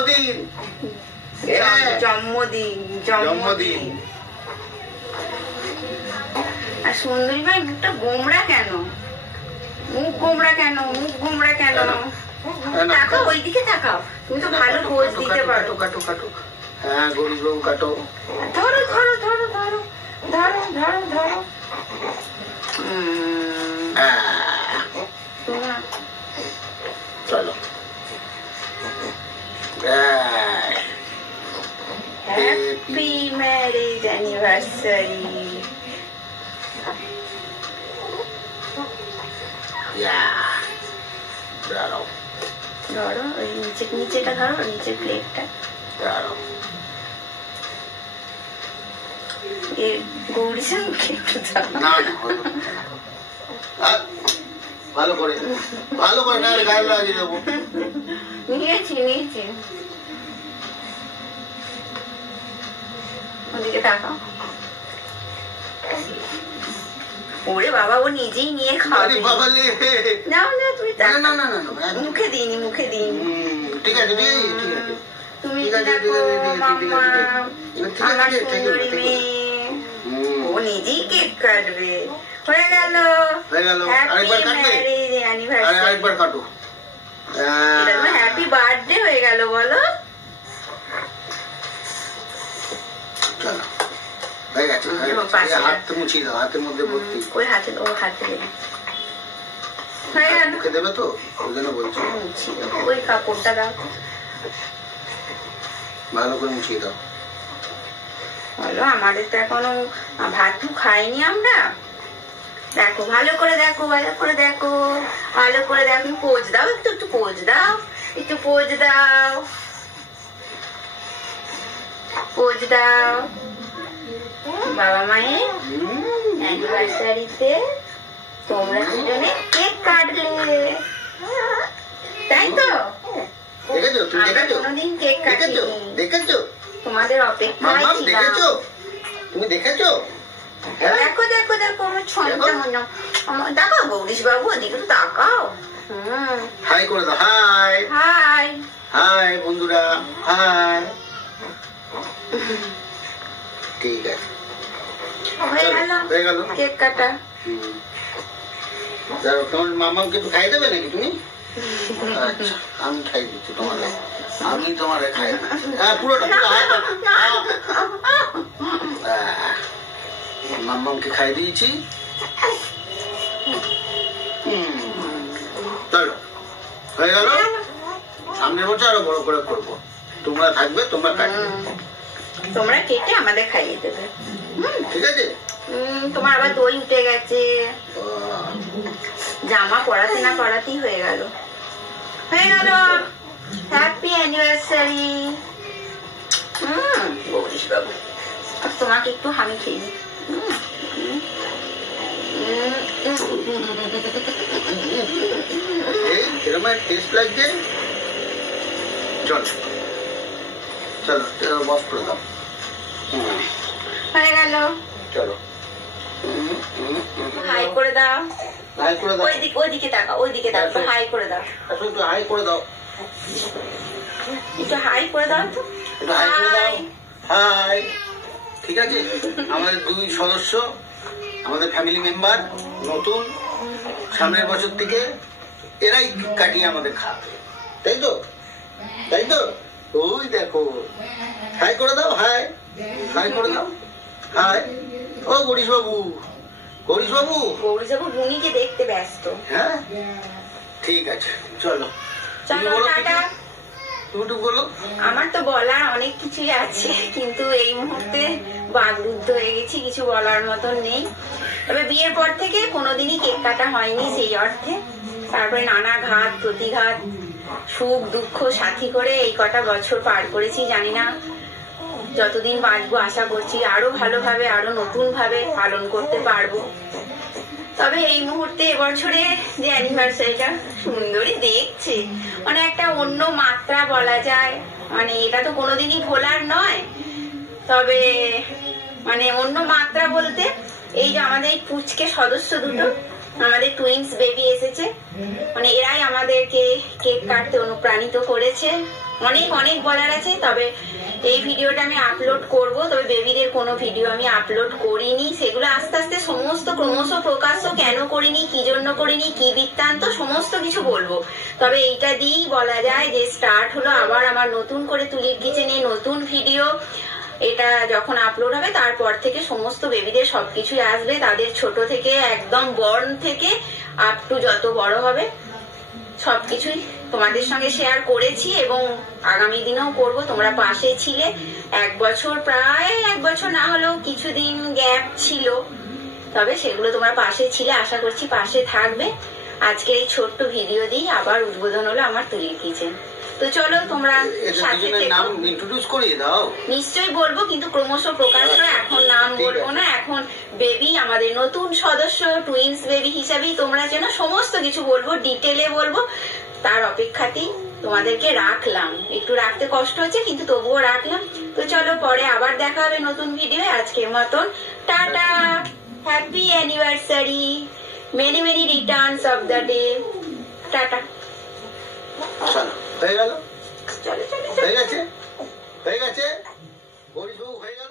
জন্মদিন, জন্মদিন জন্মদিন। আর সুন্দরী ভাই মুখটা গোমড়া কেন? মুখ গোমড়া কেন? মুখ গোমড়া কেন? তাকাও, ওইদিকে তাকাও। তুমি তো ভালো পোজ দিতে পারো। কাটো কাটো। হ্যাঁ গরিব বাবু কাটো। ধরো ধরো ধরো ধরো ধরো ধরো ধরো। চলো। Happy marriage anniversary. ধরো ওই নিচেটা ধরো, নিচের প্লেটটা। গৌরী মুখে একটু ভালো করে না গায়ে লাগিয়ে দেবো। নিয়েছি ওদিকে তাকাও। ওরে বাবা, ও নিজেই নিয়ে খাবে। না না তুমি মুখে দিইনি ঠিক আছে তুমি দেখো মাম্মা, আমার সুন্দরী মেয়ে, ও নিজেই কেক কাটবে। হয়ে গেল আরেকবার কাটো। হ্যাপি বার্থডে হয়ে গেল বলো। হাত মুছিয়ে দাও, হাতের মধ্যে ভর্তি। ওই হাতে মুখে দেবে তো, ওই জন্য বলছি। ওই কাপড়টা দাও, ভালো করে মুছিয়ে দাও। বলো আমাদের তো এখনো ভাত খাইনি আমরা। দেখো ভালো করে দেখো, ভালো করে দেখো, ভালো করে দেখো। পোজ দাও, একটু পোজ দাও, একটু পোজ দাও, পোজ দাও। বাবা মায়ের অ্যানিভার্সারিতে তোমরা দুজনে কেক কাটলে, তাই তো? আমরা কোনোদিন কেক কাটিনি, তোমাদের অপেক্ষায় ছিলাম। তুমি দেখেছো? দেখো দেখো দেখো আমার ছমটা মনে। দেখো গৌরীশ বাবু, ওদিকে তো তাকাও। হাই করে দাও। হাই হাই হাই বন্ধুরা, হাই। ঠিক আছে, হয়ে গেল কেক কাটা। তোমার মামাকে একটু খাই দেবে নাকি তুমি? আচ্ছা, আমি খাই দিচ্ছি তোমাকে। আমি তোমার খাই, হ্যাঁ পুরোটা। মাম্মাকে খাই দিয়েছি। চলো, হয়ে গেল। সামনের বছর আরো বড় করে করবো। তোমরা থাকবে, তোমরা কাটবে, তোমরা কেটে আমাদের খাইয়ে দেবে। ঠিক আছে? তোমার আবার দই উঠে গেছে। জামা পরাতে না পরাতেই হয়ে গেল। হ্যাপি অ্যানিভার্সারি গৌরীশ বাবু। তোমাকে একটু আমি খেয়ে নিই। এরকম টেস্ট লাগছে। চলো চলো বস করে দাও। হয়ে গেল। চলো হাই করে দাও। হাই করে দাও। ওইদিকে তাকাও, ওইদিকে তাকাও। হাই করে দাও, একটু হাই করে দাও, একটু হাই করে দাও। তো একটু হাই করে দাও। হাই। ঠিক আছে, আমাদের 2 সদস্য, আমাদের ফ্যামিলি মেম্বার নতুন, সামনের বছর থেকে এরাই কাটিয়ে আমাদের খাবে, তাই তো? তাই তো? ওই দেখো, হাই করে দাও। হাই হাই করে দাও। হাই। ও গৌরীশ বাবু, গৌরীশ বাবু বুনিকে দেখতে ব্যস্ত। হ্যাঁ ঠিক আছে, চলো চলো টাটা। তুমি বলো। আমার তো বলার অনেক কিছুই আছে, কিন্তু এই মুহূর্তে বাগরুদ্ধ হয়ে গেছি, কিছু বলার মতন নেই। তবে বিয়ের পর থেকে কোনোদিনই কেক কাটা হয়নি সেই অর্থে। তারপরে নানা ঘাত প্রতিঘাত, সুখ দুঃখ সাথী করে এই কটা বছর পার করেছি। জানি না যতদিন বাঁচবো, আশা করছি আরো ভালোভাবে, আরো নতুন ভাবে পালন করতে পারবো। তবে এই মুহূর্তে এবছরে যে অ্যানিভার্সারিটা সুন্দরী দেখছে, মানে একটা অন্য মাত্রা বলা যায়। মানে এটা তো কোনোদিনই ভোলার নয়, তবে মানে অন্য মাত্রা বলতে এই যে আমাদের পুচকে সদস্য দুটো, আমাদের টুইন্স বেবি এসেছে, মানে এরাই আমাদেরকে কেক কাটতে অনুপ্রাণিত করেছে। অনেক অনেক বলার আছে। তবে এই ভিডিওটা আমি আপলোড করব, তবে বেবিদের কোনো ভিডিও আমি আপলোড করিনি, সেগুলো আস্তে আস্তে সমস্ত ক্রমশ প্রকাশ্য কেন করিনি, কি জন্য করিনি, কি বৃত্তান্ত সমস্ত কিছু বলবো। তবে এইটা দিয়েই বলা যায় যে স্টার্ট হলো আবার আমার নতুন করে তুলির কিচেনে নতুন ভিডিও। এটা যখন আপলোড হবে তারপর থেকে সমস্ত বেবিদের সবকিছুই আসবে, তাদের ছোট থেকে একদম বর্ন থেকে আপ টু যত বড় হবে সবকিছুই তোমাদের সঙ্গে শেয়ার করেছি এবং আগামী দিনেও করব। তোমরা পাশে ছিলে, 1 বছর প্রায় 1 বছর না হলেও কিছুদিন গ্যাপ ছিল, তবে সেগুলো তোমরা পাশে ছিলে, আশা করছি পাশে থাকবে। আজকে এই ছোট্ট ভিডিও দিয়ে আবার উদ্বোধন হলো আমার তুলির কিচেন। তো চলো তোমরা সাথে নাম ইন্ট্রোডিউস করিয়ে দাও। নিশ্চয়ই বলবো, কিন্তু ক্রমশ প্রকাশ্য এখন নাম বলবো না। এখন বেবি আমাদের নতুন সদস্য, টুইন্স বেবি হিসাবেই তোমরা যেন সমস্ত কিছু বলবো, ডিটেলে বলবো, তার অপেক্ষাতেই তোমাদেরকে রাখলাম। একটু রাখতে কষ্ট হচ্ছে কিন্তু তবুও রাখলাম। তো চলো পরে আবার দেখা হবে নতুন ভিডিও। আজকের মতন tata, happy anniversary, many many Returns of the day, tata. হয়ে গেল, চলো চলো হয়ে গেছে, হয়ে গেছে, হয়ে গেল।